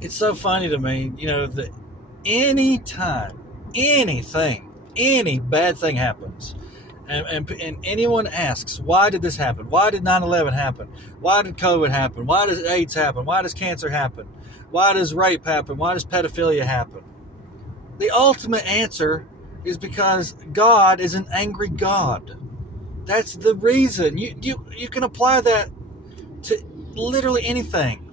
It's so funny to me, that any time, anything, any bad thing happens, and anyone asks, why did this happen? Why did 9/11 happen? Why did COVID happen? Why does AIDS happen? Why does cancer happen? Why does rape happen? Why does pedophilia happen? The ultimate answer is because God is an angry God. That's the reason. You can apply that to literally anything.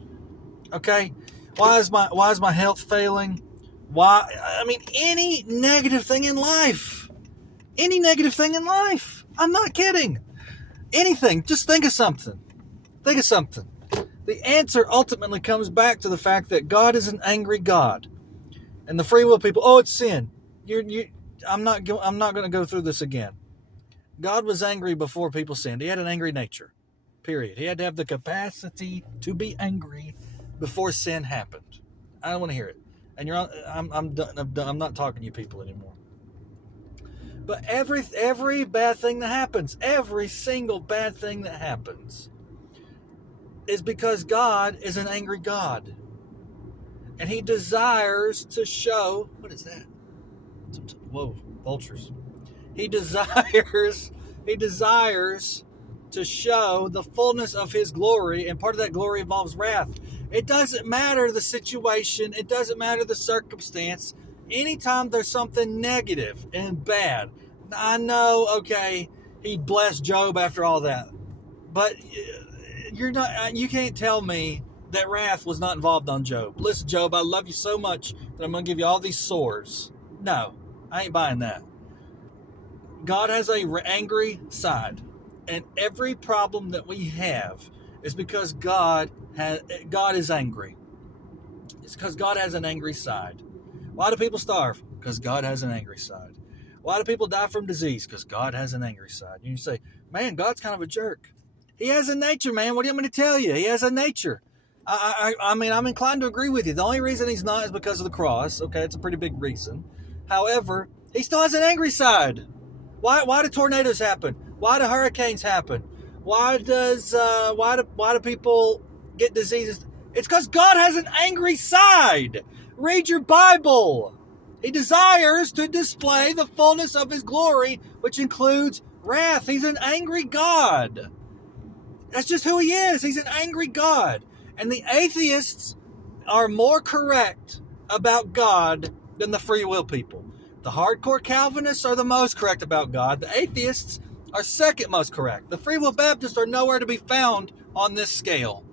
Okay? Why is my health failing? Why? I mean, any negative thing in life. Any negative thing in life. I'm not kidding. Anything. Just think of something. Think of something. The answer ultimately comes back to the fact that God is an angry God. And the free will people, oh, it's sin. I'm not going to go through this again. God was angry before people sinned. He had an angry nature. Period. He had to have the capacity to be angry before sin happened. I don't want to hear it. And I'm done. I'm not talking to you people anymore. But every bad thing that happens, every single bad thing that happens, is because God is an angry God. And he desires to show, what is that? Whoa, vultures. He desires to show the fullness of his glory, and part of that glory involves wrath. It doesn't matter the situation, it doesn't matter the circumstance. Anytime there's something negative and bad, I know, okay, he blessed Job after all that, but you can't tell me that wrath was not involved on Job. Listen, Job, I love you so much that I'm going to give you all these sores. No, I ain't buying that. God has a angry side, and every problem that we have is because God is angry. It's because God has an angry side. Why do people starve? Because God has an angry side. Why do people die from disease? Because God has an angry side. And you say, man, God's kind of a jerk. He has a nature, man. What do you want me to tell you? He has a nature. I mean, I'm inclined to agree with you. The only reason he's not is because of the cross. Okay, it's a pretty big reason. However, he still has an angry side. Why do tornadoes happen? Why do hurricanes happen? Why do people get diseases? It's because God has an angry side. Read your Bible. He desires to display the fullness of his glory, which includes wrath. He's an angry God. That's just who he is. He's an angry God. And the atheists are more correct about God than the free will people. The hardcore Calvinists are the most correct about God. The atheists are second most correct. The free will Baptists are nowhere to be found on this scale.